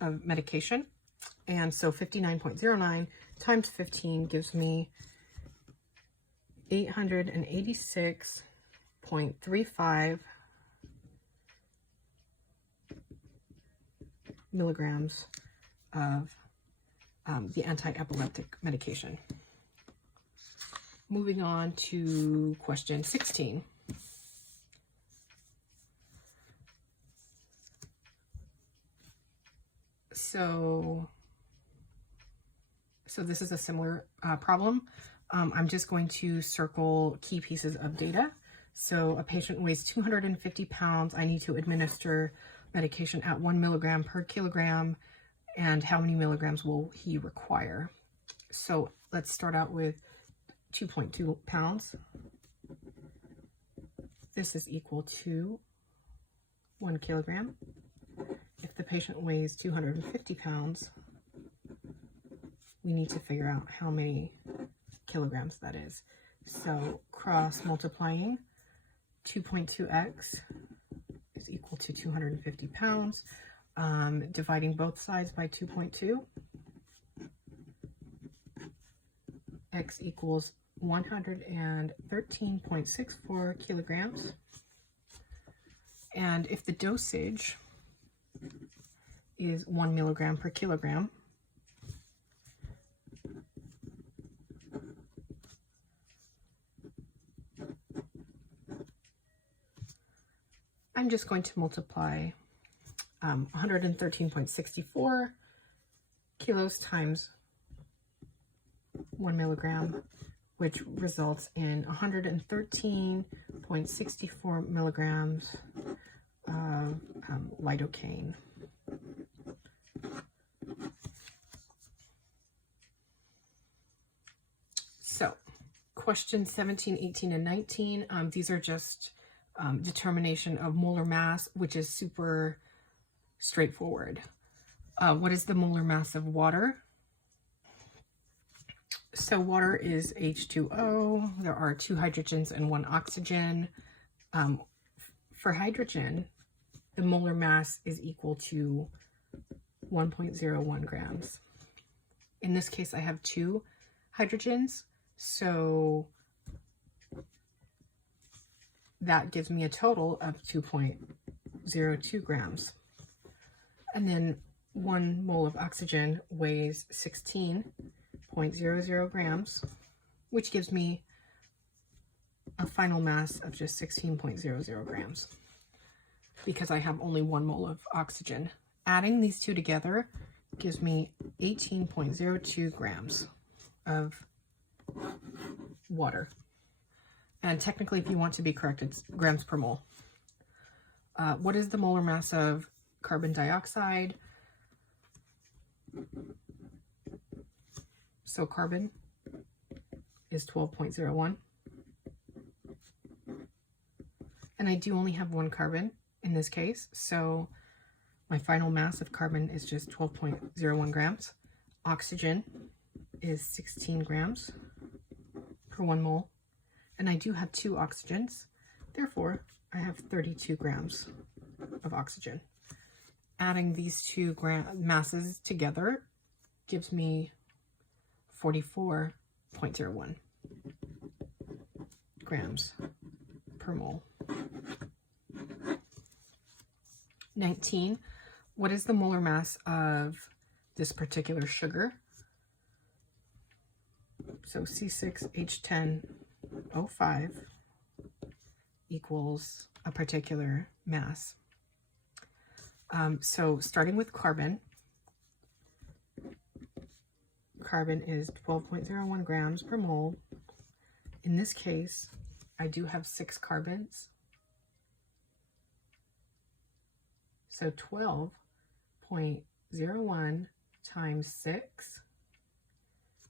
of medication. And so 59.09 times 15 gives me 886.35 milligrams of the anti-epileptic medication. Moving on to question 16. So this is a similar problem. I'm just going to circle key pieces of data. So a patient weighs 250 pounds. I need to administer medication at 1 milligram per kilogram. And how many milligrams will he require? So let's start out with 2.2 pounds. This is equal to 1 kilogram. If the patient weighs 250 pounds, we need to figure out how many kilograms that is. So cross multiplying, 2.2x is equal to 250 pounds. dividing both sides by 2.2. X equals 113.64 kilograms. And if the dosage is 1 milligram per kilogram, I'm just going to multiply 113.64 kilos times 1 milligram, which results in 113.64 milligrams of lidocaine. So questions 17, 18, and 19, these are just determination of molar mass, which is super straightforward. What is the molar mass of water? So water is H2O. There are 2 hydrogens and 1 oxygen. For hydrogen, the molar mass is equal to 1.01 grams. In this case, I have 2 hydrogens, so that gives me a total of 2.02 grams. And then 1 mole of oxygen weighs 16.00 grams, which gives me a final mass of just 16.00 grams because I have only 1 mole of oxygen. Adding these two together gives me 18.02 grams of water. And technically, if you want to be correct, it's grams per mole. What is the molar mass of carbon dioxide? So carbon is 12.01. And I do only have 1 carbon in this case, so my final mass of carbon is just 12.01 grams. Oxygen is 16 grams per 1 mole. And I do have 2 oxygens, therefore I have 32 grams of oxygen. Adding these 2 masses together gives me 44.01 grams per mole. 19. What is the molar mass of this particular sugar? So C6H10O5 equals a particular mass. So starting with carbon, carbon is 12.01 grams per mole. In this case, I do have 6 carbons. So 12.01 times 6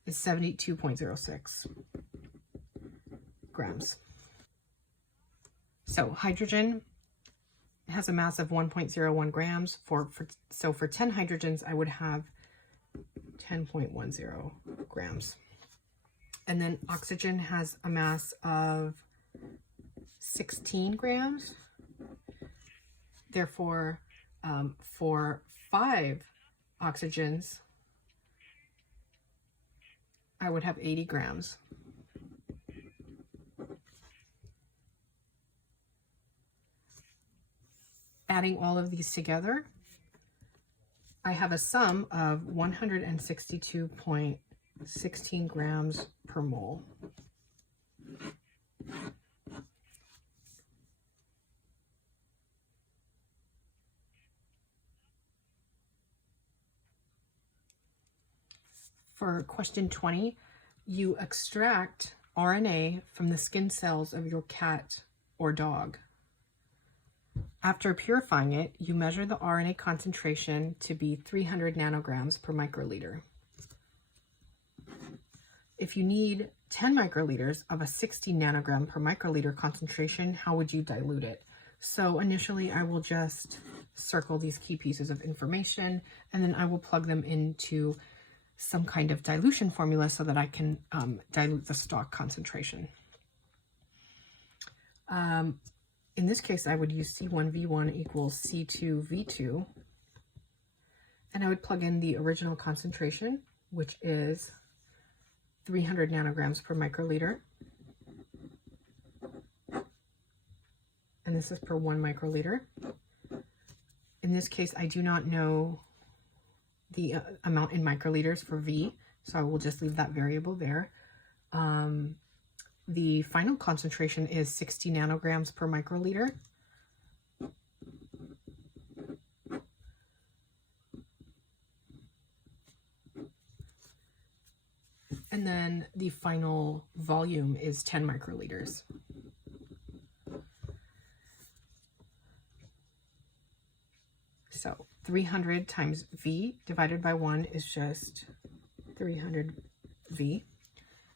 is 72.06 grams. So hydrogen has a mass of 1.01 grams. So for 10 hydrogens, I would have 10.10 grams. And then oxygen has a mass of 16 grams. Therefore, for 5 oxygens, I would have 80 grams. Adding all of these together, I have a sum of 162.16 grams per mole. For question 20, you extract RNA from the skin cells of your cat or dog. After purifying it, you measure the RNA concentration to be 300 nanograms per microliter. If you need 10 microliters of a 60 nanogram per microliter concentration, how would you dilute it? So initially, I will just circle these key pieces of information, and then I will plug them into some kind of dilution formula so that I can dilute the stock concentration. In this case, I would use C1V1 equals C2V2 And I would plug in the original concentration, which is 300 nanograms per microliter. And this is per 1 microliter. In this case, I do not know the amount in microliters for V, so I will just leave that variable there. The final concentration is 60 nanograms per microliter. And then the final volume is 10 microliters. So 300 times V divided by 1 is just 300 V.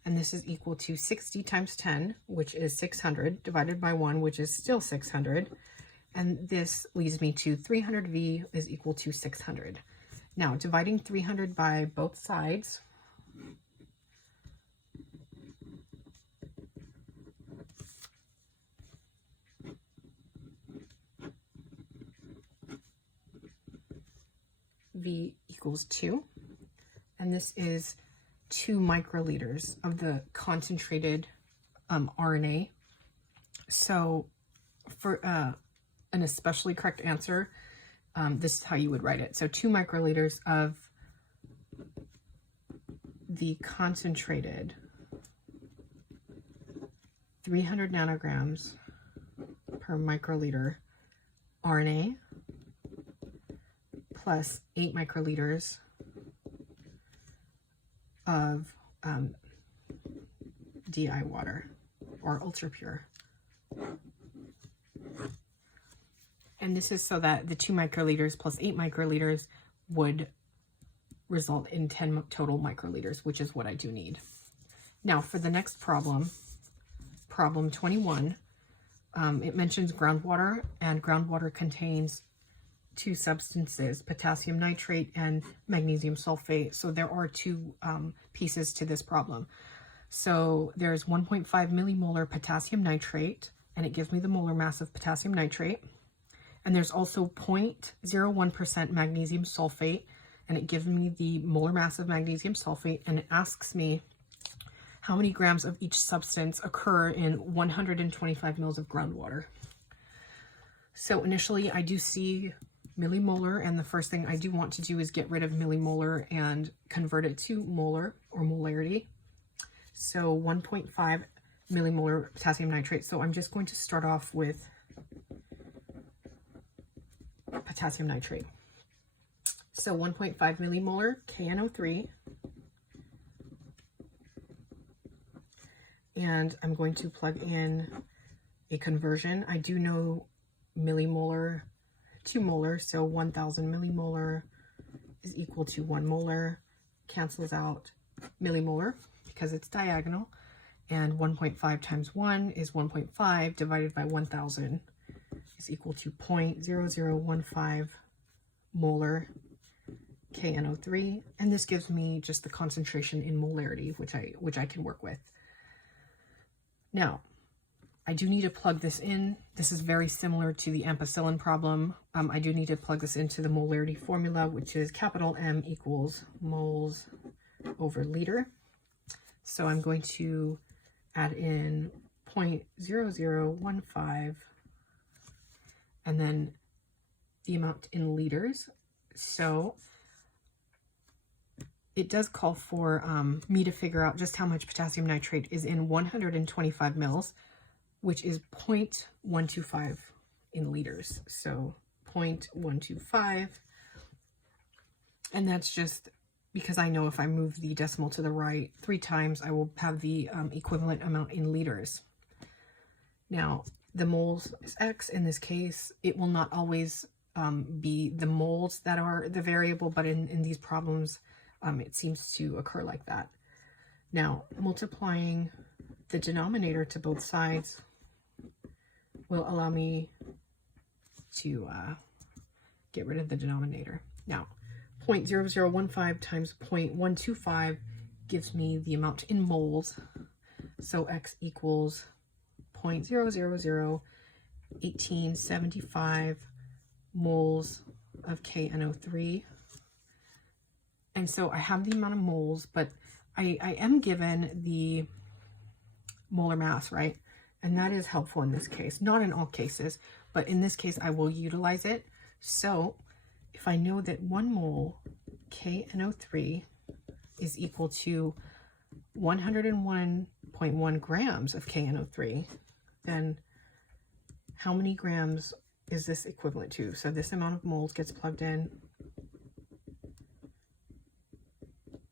And this is equal to 60 times 10, which is 600, divided by 1, which is still 600. And this leads me to 300 V is equal to 600. Now, dividing 300 by both sides, V equals 2, and this is 2 microliters of the concentrated RNA. So for an especially correct answer, this is how you would write it. So 2 microliters of the concentrated 300 nanograms per microliter RNA plus 8 microliters of DI water, or ultra pure. And this is so that the 2 microliters plus 8 microliters would result in 10 total microliters, which is what I do need. Now for the next problem, problem 21, it mentions groundwater, and groundwater contains 2 substances, potassium nitrate and magnesium sulfate. So there are 2 pieces to this problem. So there's 1.5 millimolar potassium nitrate, and it gives me the molar mass of potassium nitrate. And there's also 0.01% magnesium sulfate, and it gives me the molar mass of magnesium sulfate, and it asks me how many grams of each substance occur in 125 mils of groundwater. So initially I do see millimolar, and the first thing I do want to do is get rid of millimolar and convert it to molar or molarity. So 1.5 millimolar potassium nitrate. So I'm just going to start off with potassium nitrate. So 1.5 millimolar KNO3. And I'm going to plug in a conversion. I do know millimolar to molar, so 1000 millimolar is equal to 1 molar, cancels out millimolar because it's diagonal, and 1.5 times 1 is 1.5 divided by 1000 is equal to 0.0015 molar KNO3, and this gives me just the concentration in molarity, which I can work with. Now, I do need to plug this in. This is very similar to the ampicillin problem. I do need to plug this into the molarity formula, which is capital M equals moles over liter. So I'm going to add in 0.0015 and then the amount in liters. So it does call for me to figure out just how much potassium nitrate is in 125 mils, which is 0.125 in liters. So 0.125, and that's just because I know if I move the decimal to the right 3 times, I will have the equivalent amount in liters. Now, the moles is X. In this case, it will not always be the moles that are the variable, but in these problems, it seems to occur like that. Now, multiplying the denominator to both sides will allow me to get rid of the denominator. Now, 0.0015 times 0.125 gives me the amount in moles. So X equals 0.0001875 moles of KNO3. And so I have the amount of moles, but I am given the molar mass, right? And that is helpful in this case, not in all cases, but in this case, I will utilize it. So if I know that 1 mole KNO3 is equal to 101.1 grams of KNO3, then how many grams is this equivalent to? So this amount of moles gets plugged in.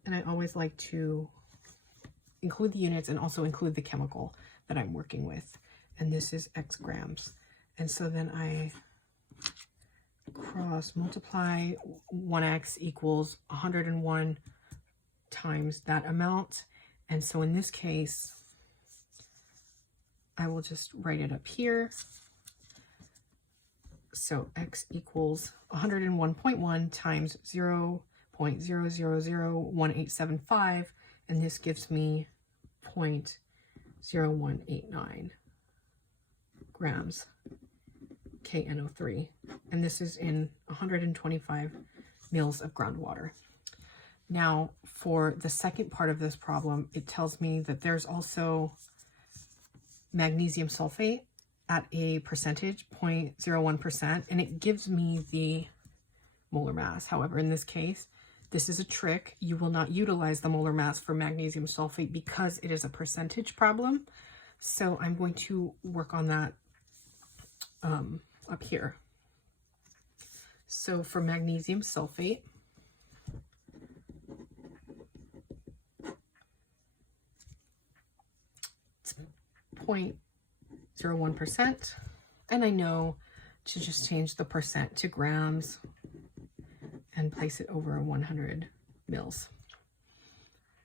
And I always like to include the units and also include the chemical that I'm working with. And this is X grams. And so then I cross multiply 1x equals 101 times that amount. And so in this case, I will just write it up here. So X equals 101.1 times 0.0001875, and this gives me 0.0189 grams KNO3, and this is in 125 mils of groundwater. Now, for the second part of this problem, it tells me that there's also magnesium sulfate at a percentage, 0.01%, and it gives me the molar mass. However, in this case, this is a trick. You will not utilize the molar mass for magnesium sulfate because it is a percentage problem. So I'm going to work on that up here. So for magnesium sulfate, it's 0.01%, and I know to just change the percent to grams and place it over 100 mils.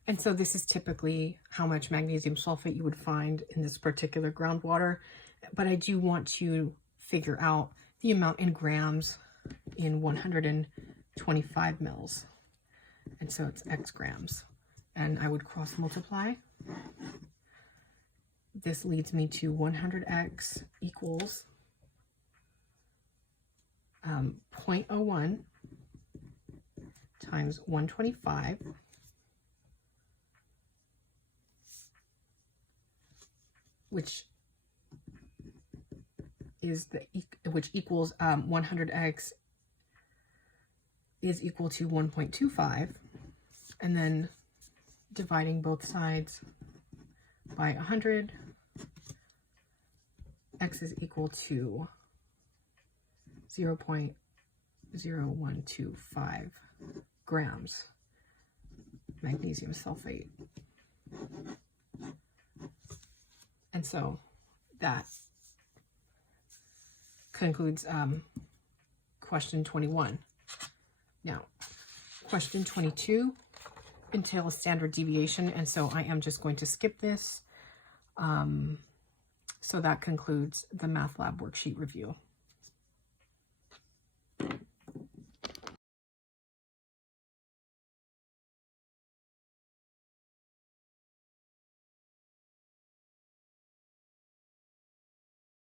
And so this is typically how much magnesium sulfate you would find in this particular groundwater, but I do want to figure out the amount in grams in 125 mils. And so it's X grams, and I would cross multiply. This leads me to 100x equals 0.01 times 125, which equals 100x is equal to 1.25, and then dividing both sides by 100, x is equal to 0.0125 grams magnesium sulfate. And so that concludes question 21. Now, question 22 entails standard deviation, and so I am just going to skip this. So that concludes the math lab worksheet review.